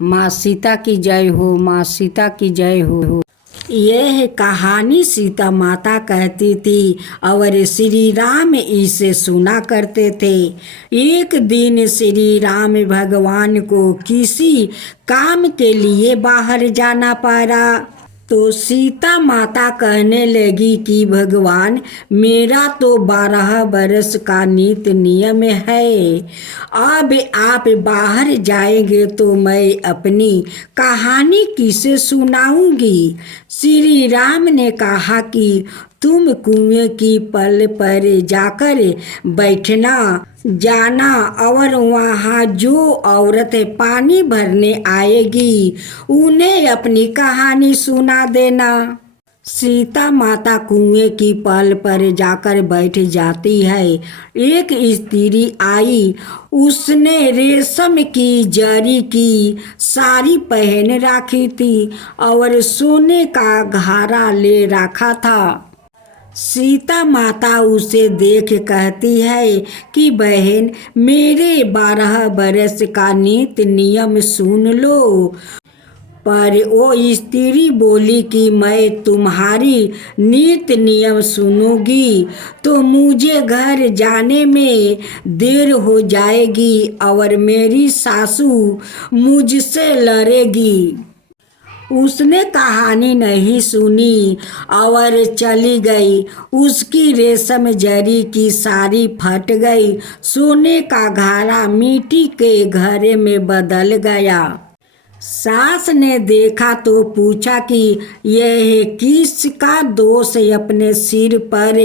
माँ सीता की जय हो, माँ सीता की जय हो। यह कहानी सीता माता कहती थी और श्री राम इसे सुना करते थे। एक दिन श्री राम भगवान को किसी काम के लिए बाहर जाना पड़ा। तो सीता माता कहने लगी कि भगवान, मेरा तो 12 बरस का नित नियम है। अब आप बाहर जाएंगे तो मैं अपनी कहानी किसे सुनाऊंगी। श्री राम ने कहा कि तुम कुएं की पल पर जाकर बैठना जाना और वहाँ जो औरत पानी भरने आएगी उन्हें अपनी कहानी सुना देना। सीता माता कुएं की पल पर जाकर बैठ जाती है। एक स्त्री आई, उसने रेशम की जरी की साड़ी पहन रखी थी और सोने का घारा ले रखा था। सीता माता उसे देख कहती है कि बहन, मेरे 12 बरस का नित नियम सुन लो। पर वो स्त्री बोली कि मैं तुम्हारी नित नियम सुनूंगी तो मुझे घर जाने में देर हो जाएगी और मेरी सासू मुझसे लड़ेगी। उसने कहानी नहीं सुनी और चली गई। उसकी रेशम जरी की साड़ी फट गई, सोने का घारा मिट्टी के घड़े में बदल गया। सास ने देखा तो पूछा कि यह किसका दोष अपने सिर पर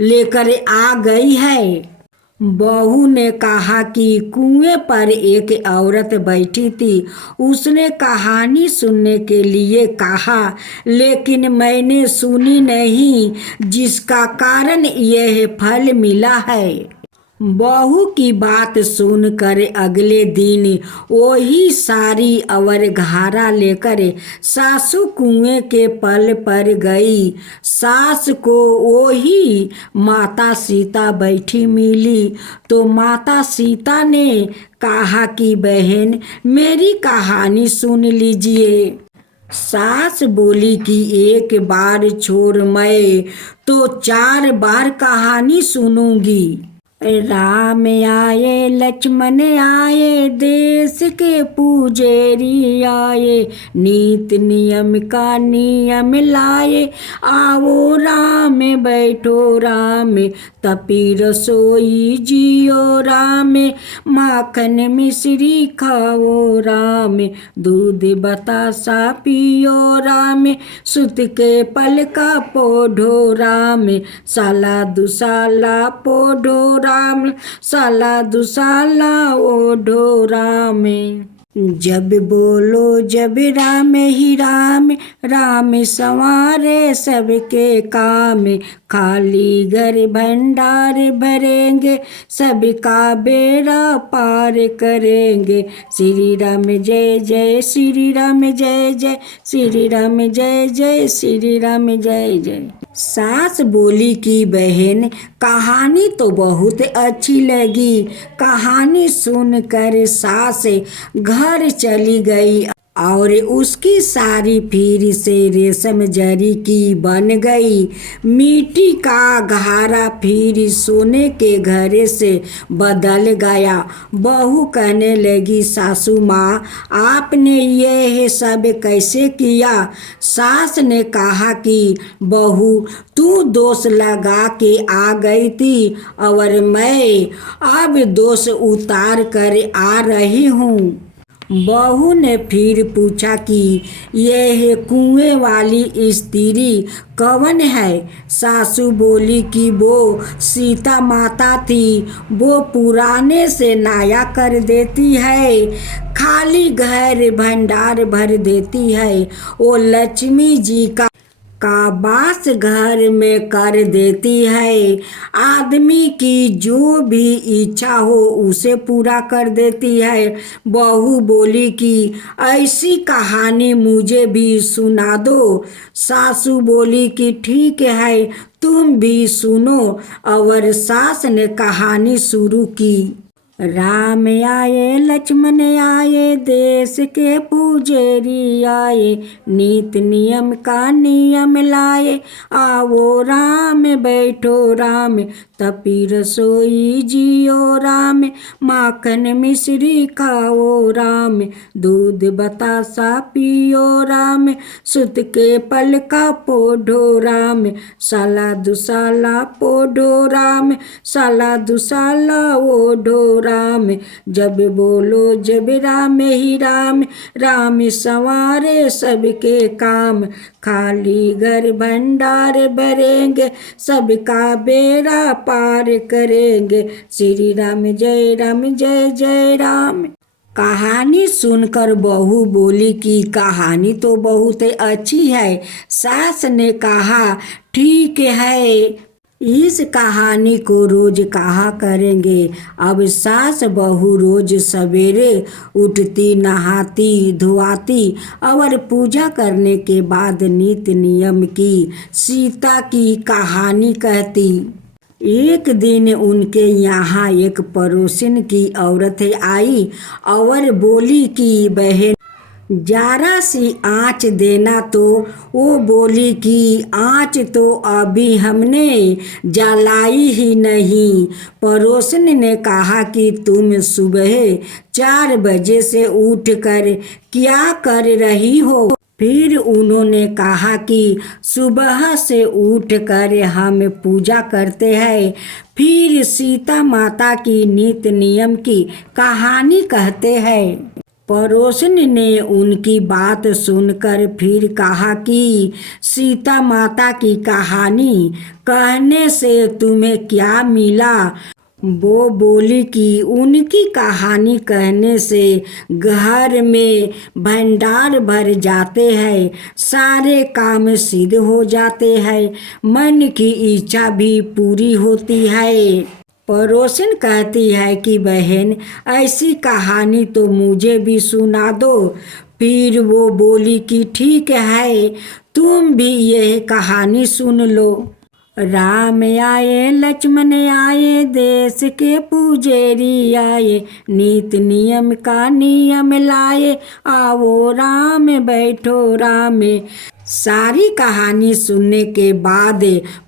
लेकर आ गई है। बहू ने कहा कि कुएं पर एक औरत बैठी थी, उसने कहानी सुनने के लिए कहा, लेकिन मैंने सुनी नहीं, जिसका कारण यह फल मिला है। बहू की बात सुनकर अगले दिन वही साड़ी और घारा लेकर सासू कुएं के पल पर गई। सास को वही माता सीता बैठी मिली तो माता सीता ने कहा कि बहन, मेरी कहानी सुन लीजिए। सास बोली कि एक बार छोड़, मैं तो 4 बार कहानी सुनूंगी। राम आए, लक्ष्मण आए, देश के पुजेरी आए, नीत नियम का नियम लाए, आओ राम बैठो राम, तपी रसोई जियो राम, माखन मिश्री खाओ राम, दूध बतासा पियो राम, सुत के पल का पोढ़ो राम, साला दुसाला पोढ़ो राम, साला दुसाला ओढ़ो राम। जब बोलो जब राम ही राम, राम संवारे सबके काम, खाली घर भंडार भरेंगे, सबका बेड़ा पार करेंगे। श्री राम जय जय, श्री राम जय जय, श्री राम जय जय, श्री राम जय जय। सास बोली कि बहन, कहानी तो बहुत अच्छी लगी। कहानी सुनकर सास घर चली गई और उसकी साड़ी फिर से रेशम जरी की बन गई। मिट्टी का घारा फिर सोने के घड़े से बदल गया। बहू कहने लगी, सासू माँ, आपने यह सब कैसे किया। सास ने कहा कि बहू, तू दोष लगा के आ गई थी और मैं अब दोष उतार कर आ रही हूँ। बहू ने फिर पूछा कि यह कुएं वाली स्त्री कौन है। सासू बोली कि वो सीता माता थी, वो पुराने से नया कर देती है, खाली घर भंडार भर देती है, वो लक्ष्मी जी का वास घर में कर देती है, आदमी की जो भी इच्छा हो उसे पूरा कर देती है। बहू बोली कि ऐसी कहानी मुझे भी सुना दो। सासू बोली कि ठीक है, तुम भी सुनो। और सास ने कहानी शुरू की। राम आए लक्ष्मण आए देश के पुजेरी आए, नीत नियम का नियम लाए, आओ राम बैठो राम, तपी रसोई जियो राम, माखन मिश्री खाओ राम, दूध बतासा पियो राम, सुत के पल का पोढ़ो राम, साला दुसाला पोढ़ो राम, साला दुसाला ओढ़ो राम, जब बोलो जब राम ही राम, राम संवारे सबके काम, खाली घर भंडार भरेंगे, सबका बेड़ा पार करेंगे, श्री राम जय जय राम। कहानी सुनकर बहू बोली कि कहानी तो बहुत अच्छी है। सास ने कहा ठीक है, इस कहानी को रोज कहा करेंगे। अब सास बहू रोज सवेरे उठती, नहाती धुआती और पूजा करने के बाद नित्य नियम की सीता की कहानी कहती। एक दिन उनके यहाँ एक पड़ोसिन की औरत आई और बोली कि बहन जरा सी आँच देना, तो वो बोली कि आँच तो अभी हमने जलाई ही नहीं। पड़ोसन ने कहा कि तुम सुबह 4 बजे से उठकर क्या कर रही हो? फिर उन्होंने कहा कि सुबह से उठकर हम पूजा करते हैं, फिर सीता माता की नित्य नियम की कहानी कहते हैं। पड़ोसन ने उनकी बात सुनकर फिर कहा कि सीता माता की कहानी कहने से तुम्हें क्या मिला? वो बोली कि उनकी कहानी कहने से घर में भंडार भर जाते हैं, सारे काम सिद्ध हो जाते हैं, मन की इच्छा भी पूरी होती है। पड़ोसन कहती है कि बहन ऐसी कहानी तो मुझे भी सुना दो। फिर वो बोली कि ठीक है, तुम भी यह कहानी सुन लो। राम आए लक्ष्मण आए देश के पुजेरी आए, नीत नियम का नियम लाए, आओ राम बैठो राम। सारी कहानी सुनने के बाद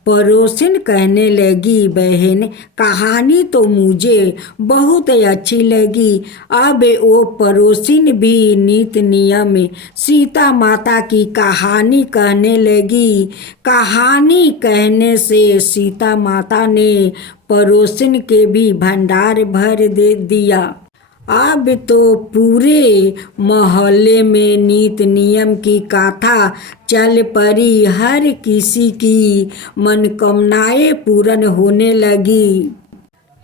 पड़ोसिन कहने लगी बहन कहानी तो मुझे बहुत अच्छी लगी। अब वो पड़ोसिन भी नित्य नियम सीता माता की कहानी कहने लगी। कहानी कहने से सीता माता ने पड़ोसिन के भी भंडार भर दे दिया। अब तो पूरे मोहल्ले में नित्य नियम की गाथा चल पड़ी, हर किसी की मनोकामनाएं पूर्ण होने लगी।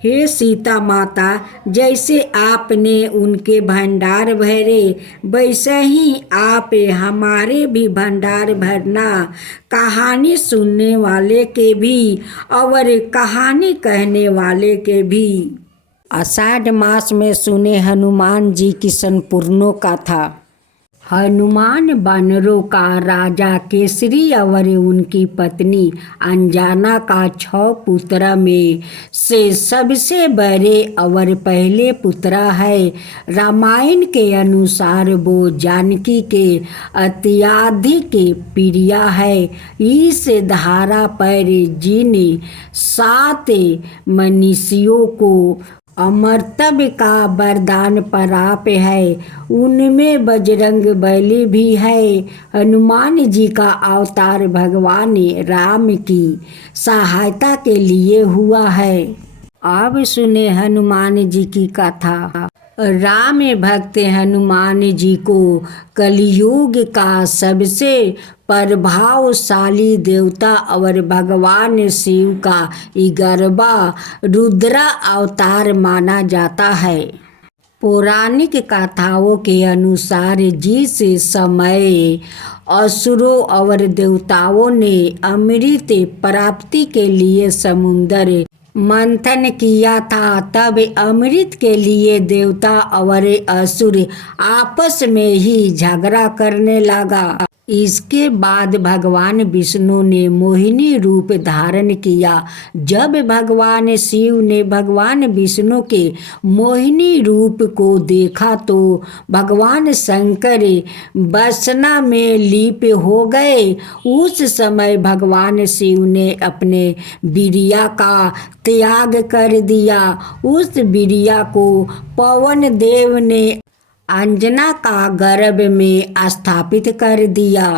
हे सीता माता, जैसे आपने उनके भंडार भरे, वैसे ही आप हमारे भी भंडार भरना, कहानी सुनने वाले के भी और कहानी कहने वाले के भी। आषाढ़ मास में सुने हनुमान जी की संपूर्णों कथा। हनुमान वानरों का राजा केसरी और उनकी पत्नी अंजना का 6 पुत्र में से सबसे बड़े और पहले पुत्र है। रामायण के अनुसार वो जानकी के अत्यधिक प्रिय है। इस धारा पर जिन 7 मनीषियों को अमरत्व का वरदान प्राप्त है, उनमें बजरंग बली भी है। हनुमान जी का अवतार भगवान राम की सहायता के लिए हुआ है। अब सुने हनुमान जी की कथा। राम भक्त हनुमान जी को कलयुग का सबसे प्रभावशाली देवता और भगवान शिव का 11वां रुद्र अवतार माना जाता है। पौराणिक कथाओं के अनुसार जिस समय असुरों और देवताओं ने अमृत प्राप्ति के लिए समुद्र मंथन किया था, तब अमृत के लिए देवता और असुर आपस में ही झगड़ा करने लगा। इसके बाद भगवान विष्णु ने मोहिनी रूप धारण किया। जब भगवान शिव ने भगवान विष्णु के मोहिनी रूप को देखा तो भगवान शंकर वासना में लीप हो गए। उस समय भगवान शिव ने अपने बिरिया का त्याग कर दिया। उस बिरिया को पवन देव ने अंजना का गर्भ में स्थापित कर दिया,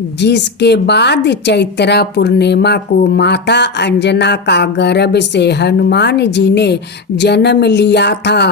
जिसके बाद चैत्रा पूर्णिमा को माता अंजना का गर्भ से हनुमान जी ने जन्म लिया था।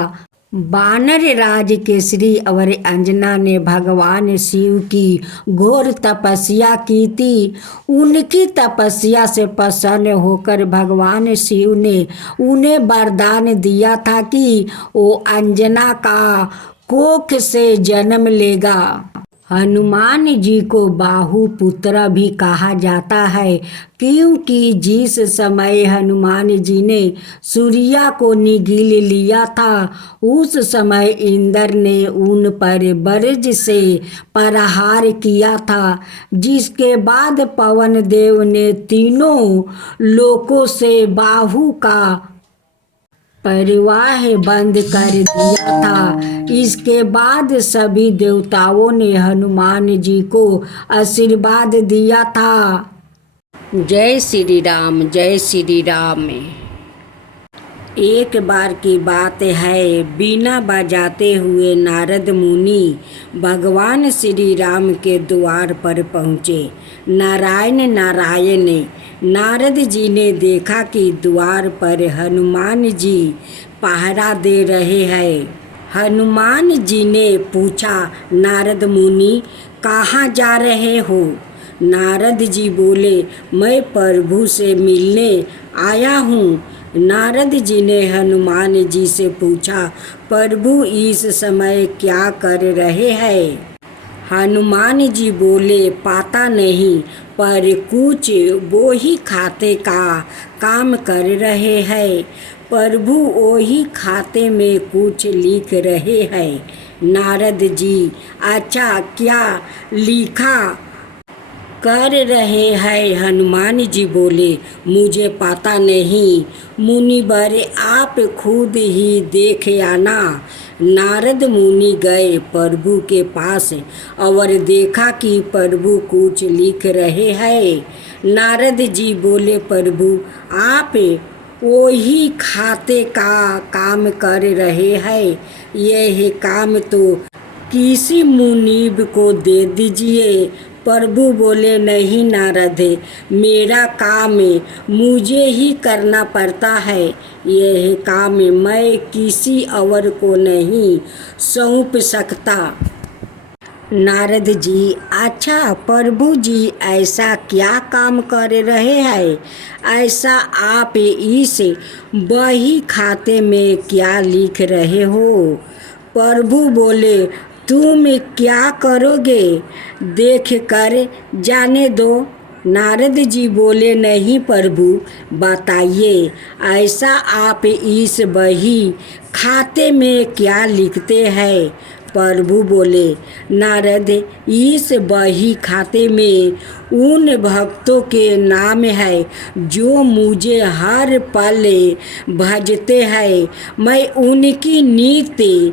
वानर राज केसरी और अंजना ने भगवान शिव की घोर तपस्या की थी। उनकी तपस्या से प्रसन्न होकर भगवान शिव ने उन्हें वरदान दिया था कि वो अंजना का कोख से जन्म लेगा। हनुमान जी को बाहु पुत्र भी कहा जाता है, क्योंकि जिस समय हनुमान जी ने सूर्या को निगल लिया था उस समय इंद्र ने उन पर वज्र से प्रहार किया था, जिसके बाद पवन देव ने तीनों लोकों से बाहु का परिवाह बंद कर दिया था। इसके बाद सभी देवताओं ने हनुमान जी को आशीर्वाद दिया था। जय श्री राम, जय श्री राम। एक बार की बात है, बीना बजाते हुए नारद मुनि भगवान श्री राम के द्वार पर पहुँचे। नारायण नारायण। नारद जी ने देखा कि द्वार पर हनुमान जी पहरा दे रहे हैं। हनुमान जी ने पूछा, नारद मुनि कहाँ जा रहे हो? नारद जी बोले, मैं प्रभु से मिलने आया हूँ। नारद जी ने हनुमान जी से पूछा, प्रभु इस समय क्या कर रहे हैं? हनुमान जी बोले, पता नहीं, पर कुछ वो ही खाते का काम कर रहे हैं। प्रभु वही खाते में कुछ लिख रहे हैं। नारद जी, अच्छा क्या लिखा कर रहे हैं? हनुमान जी बोले, मुझे पता नहीं, मुनिवर आप खुद ही देख आना। नारद मुनि गए प्रभु के पास और देखा कि प्रभु कुछ लिख रहे हैं। नारद जी बोले, प्रभु आप वही खाते का काम कर रहे हैं, यह काम तो किसी मुनीब को दे दीजिए। प्रभु बोले, नहीं नारद, मेरा काम मुझे ही करना पड़ता है, यह काम मैं किसी और को नहीं सौंप सकता। नारद जी, अच्छा प्रभु जी ऐसा क्या काम कर रहे हैं? ऐसा आप इस बही खाते में क्या लिख रहे हो? प्रभु बोले, तुम क्या करोगे देख कर जाने दो। नारद जी बोले, नहीं प्रभु बताइए, ऐसा आप इस बही खाते में क्या लिखते हैं? प्रभु बोले, नारद इस बही खाते में उन भक्तों के नाम है जो मुझे हर पल भजते हैं। मैं उनकी नित्य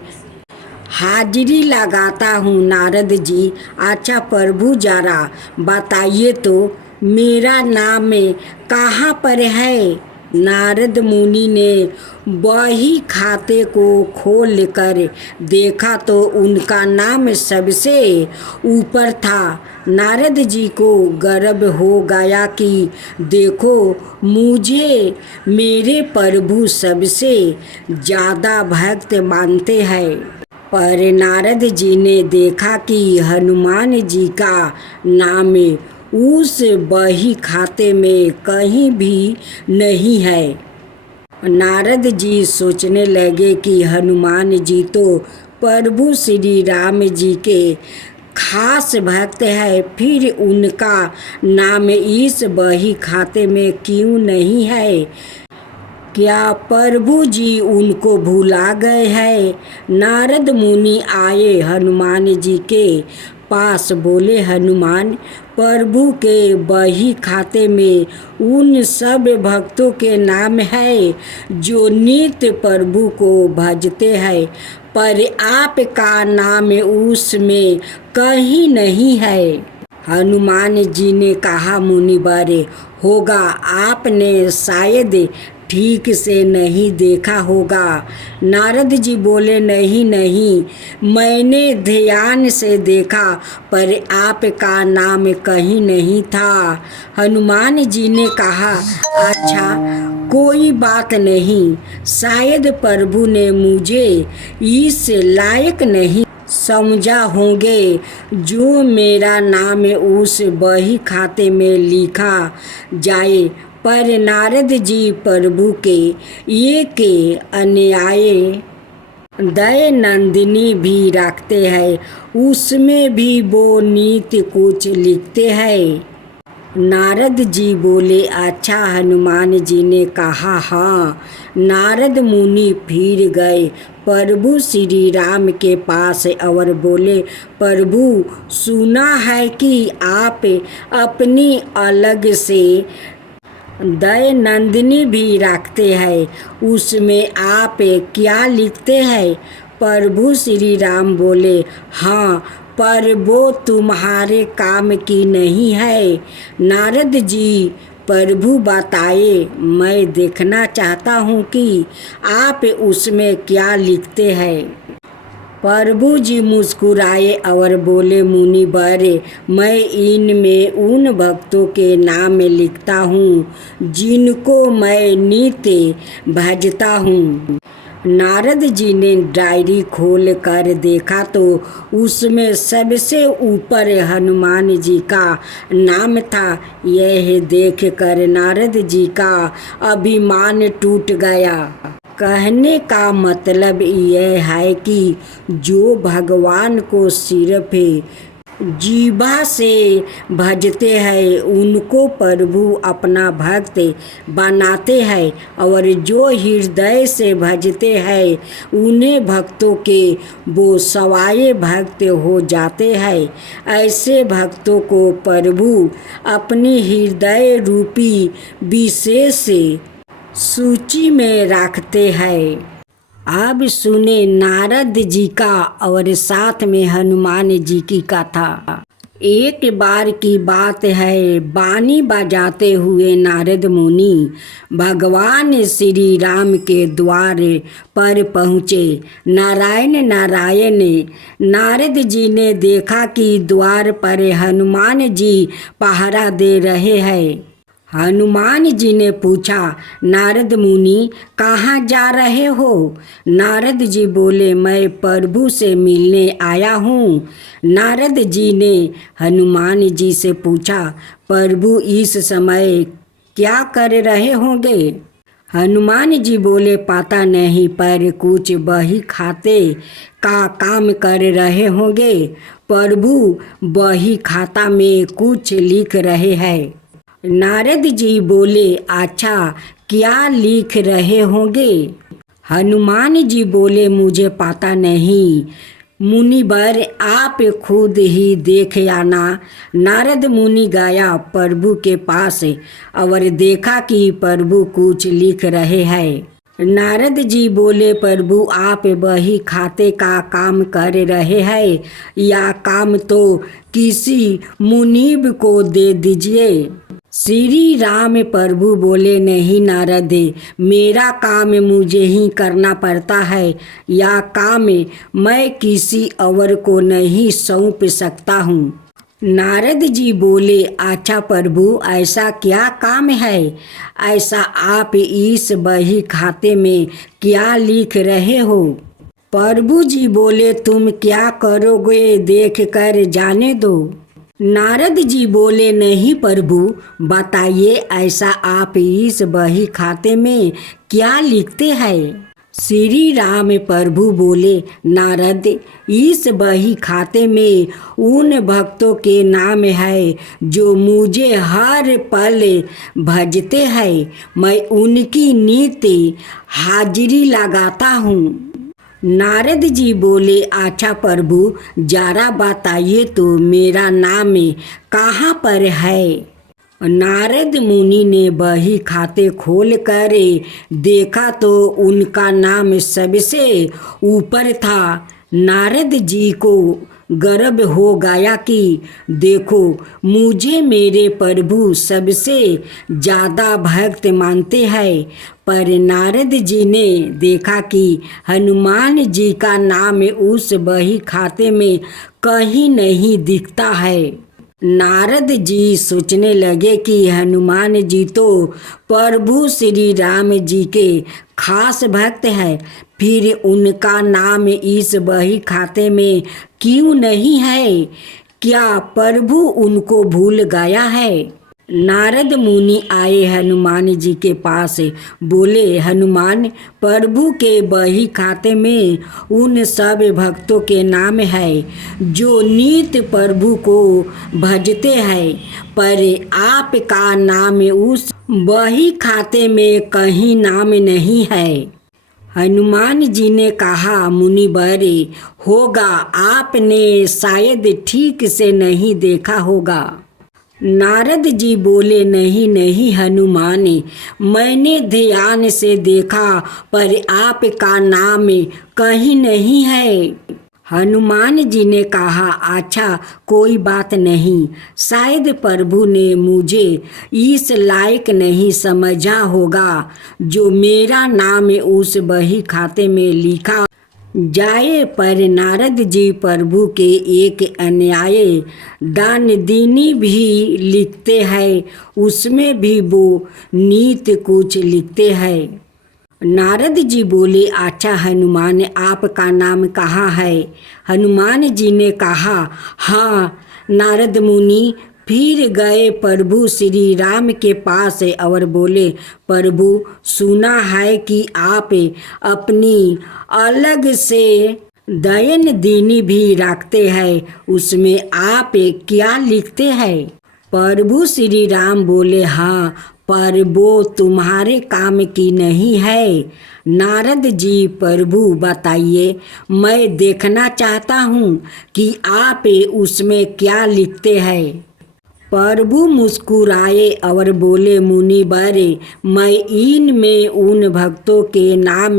हाजिरी लगाता हूँ। नारद जी, अच्छा प्रभु जरा बताइए तो मेरा नाम कहाँ पर है? नारद मुनि ने बही खाते को खोल कर देखा तो उनका नाम सबसे ऊपर था। नारद जी को गर्व हो गया कि देखो, मुझे मेरे प्रभु सबसे ज़्यादा भक्त मानते हैं। पर नारद जी ने देखा कि हनुमान जी का नाम उस बही खाते में कहीं भी नहीं है। नारद जी सोचने लगे कि हनुमान जी तो प्रभु श्री राम जी के खास भक्त है, फिर उनका नाम इस बही खाते में क्यों नहीं है? क्या प्रभु जी उनको भुला गए हैं? नारद मुनि आए हनुमान जी के पास बोले हनुमान, प्रभु के बही खाते में उन सब भक्तों के नाम है जो नित्य प्रभु को भजते हैं, पर आपका नाम उसमें कहीं नहीं है। हनुमान जी ने कहा, मुनिवर, होगा आपने शायद ठीक से नहीं देखा होगा। नारद जी बोले, नहीं नहीं, मैंने ध्यान से देखा, पर आपका नाम कहीं नहीं था। हनुमान जी ने कहा, अच्छा कोई बात नहीं, शायद प्रभु ने मुझे इस लायक नहीं समझा होंगे जो मेरा नाम उस बही खाते में लिखा जाए। पर नारद जी प्रभु के एक अन्याय दैनंदिनी भी रखते हैं, उसमें भी वो नीति कुछ लिखते हैं। नारद जी बोले, अच्छा। हनुमान जी ने कहा, हाँ। नारद मुनि फिर गए प्रभु श्री राम के पास और बोले, प्रभु सुना है कि आप अपनी अलग से दैनंदिनी भी रखते हैं, उसमें आप क्या लिखते हैं? प्रभु श्री राम बोले, हाँ, पर वो तुम्हारे काम की नहीं है। नारद जी प्रभु बताए, मैं देखना चाहता हूँ कि आप उसमें क्या लिखते हैं। प्रभु जी मुस्कुराए और बोले, मुनिवर, मैं इनमें उन भक्तों के नाम लिखता हूँ जिनको मैं नित्य भजता हूँ। नारद जी ने डायरी खोल कर देखा तो उसमें सबसे ऊपर हनुमान जी का नाम था। यह देख कर नारद जी का अभिमान टूट गया। कहने का मतलब यह है कि जो भगवान को सिर्फ जीवा से भजते हैं उनको प्रभु अपना भक्त बनाते हैं, और जो हृदय से भजते हैं उन्हें भक्तों के वो सवाए भक्त हो जाते हैं। ऐसे भक्तों को प्रभु अपनी हृदय रूपी विशेष सूची में रखते हैं। अब सुने नारद जी का और साथ में हनुमान जी की कथा। एक बार की बात है, बानी बजाते हुए नारद मुनि भगवान श्री राम के द्वार पर पहुँचे। नारायण नारायण। नारद जी ने देखा कि द्वार पर हनुमान जी पहरा दे रहे हैं। हनुमान जी ने पूछा, नारद मुनि कहाँ जा रहे हो? नारद जी बोले, मैं प्रभु से मिलने आया हूँ। नारद जी ने हनुमान जी से पूछा, प्रभु इस समय क्या कर रहे होंगे? हनुमान जी बोले, पता नहीं, पर कुछ बही खाते का काम कर रहे होंगे। प्रभु बही खाता में कुछ लिख रहे हैं। नारद जी बोले, अच्छा क्या लिख रहे होंगे? हनुमान जी बोले, मुझे पता नहीं, मुनिवर आप खुद ही देख आना। नारद मुनि गया प्रभु के पास और देखा कि प्रभु कुछ लिख रहे हैं। नारद जी बोले, प्रभु आप बही खाते का काम कर रहे हैं, या काम तो किसी मुनीब को दे दीजिए। श्री राम प्रभु बोले, नहीं नारद, मेरा काम मुझे ही करना पड़ता है, या काम मैं किसी और को नहीं सौंप सकता हूँ। नारद जी बोले, अच्छा प्रभु ऐसा क्या काम है? ऐसा आप इस बही खाते में क्या लिख रहे हो? प्रभु जी बोले, तुम क्या करोगे देख कर जाने दो। नारद जी बोले, नहीं प्रभु, बताइए ऐसा आप इस बही खाते में क्या लिखते हैं? श्री राम प्रभु बोले, नारद, इस बही खाते में उन भक्तों के नाम है जो मुझे हर पल भजते हैं। मैं उनकी नित्य हाजिरी लगाता हूँ। नारद जी बोले, अच्छा प्रभु, जरा बताइए तो मेरा नाम कहाँ पर है। नारद मुनि ने बही खाते खोल कर देखा तो उनका नाम सबसे ऊपर था। नारद जी को गर्व हो गया कि देखो, मुझे मेरे प्रभु सबसे ज़्यादा भक्त मानते हैं। पर नारद जी ने देखा कि हनुमान जी का नाम उस बही खाते में कहीं नहीं दिखता है। नारद जी सोचने लगे कि हनुमान जी तो प्रभु श्री राम जी के खास भक्त हैं, फिर उनका नाम इस बही खाते में क्यों नहीं है? क्या प्रभु उनको भूल गया है? नारद मुनि आए हनुमान जी के पास, बोले, हनुमान, प्रभु के बही खाते में उन सब भक्तों के नाम है जो नित्य प्रभु को भजते हैं, पर आपका नाम उस बही खाते में कहीं नाम नहीं है। हनुमान जी ने कहा, मुनिवर, होगा, आपने शायद ठीक से नहीं देखा होगा। नारद जी बोले, नहीं नहीं हनुमान, मैंने ध्यान से देखा पर आपका नाम कहीं नहीं है। हनुमान जी ने कहा, अच्छा कोई बात नहीं, शायद प्रभु ने मुझे इस लायक नहीं समझा होगा जो मेरा नाम उस बही खाते में लिखा जाए। पर नारद जी प्रभु के एक अन्याय दान दीनी भी लिखते हैं, उसमें भी वो नीत कुछ लिखते हैं। नारद जी बोले, अच्छा हनुमान, आपका नाम कहाँ है? हनुमान जी ने कहा, हाँ। नारद मुनि फिर गए प्रभु श्री राम के पास और बोले, प्रभु, सुना है कि आप अपनी अलग से दयन दीनी भी रखते हैं, उसमें आप क्या लिखते हैं? प्रभु श्री राम बोले, हाँ, पर वो तुम्हारे काम की नहीं है। नारद जी, प्रभु बताइए, मैं देखना चाहता हूँ कि आप उसमें क्या लिखते हैं। प्रभु मुस्कुराए और बोले, मुनिवर, मैं इनमें उन भक्तों के नाम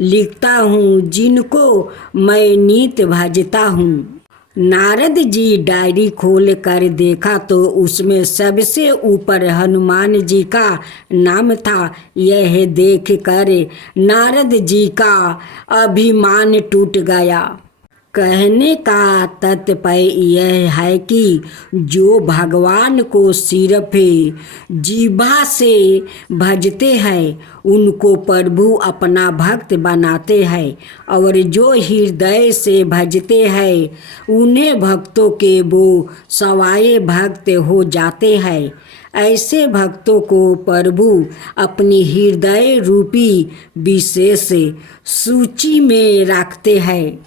लिखता हूँ जिनको मैं नित्य भजता हूँ। नारद जी डायरी खोल कर देखा तो उसमें सबसे ऊपर हनुमान जी का नाम था। यह देख कर नारद जी का अभिमान टूट गया। कहने का तात्पर्य यह है कि जो भगवान को सिर्फ जीभा से भजते हैं उनको प्रभु अपना भक्त बनाते हैं, और जो हृदय से भजते हैं उन्हें भक्तों के वो सवाए भक्त हो जाते हैं। ऐसे भक्तों को प्रभु अपनी हृदय रूपी विशेष सूची में रखते हैं।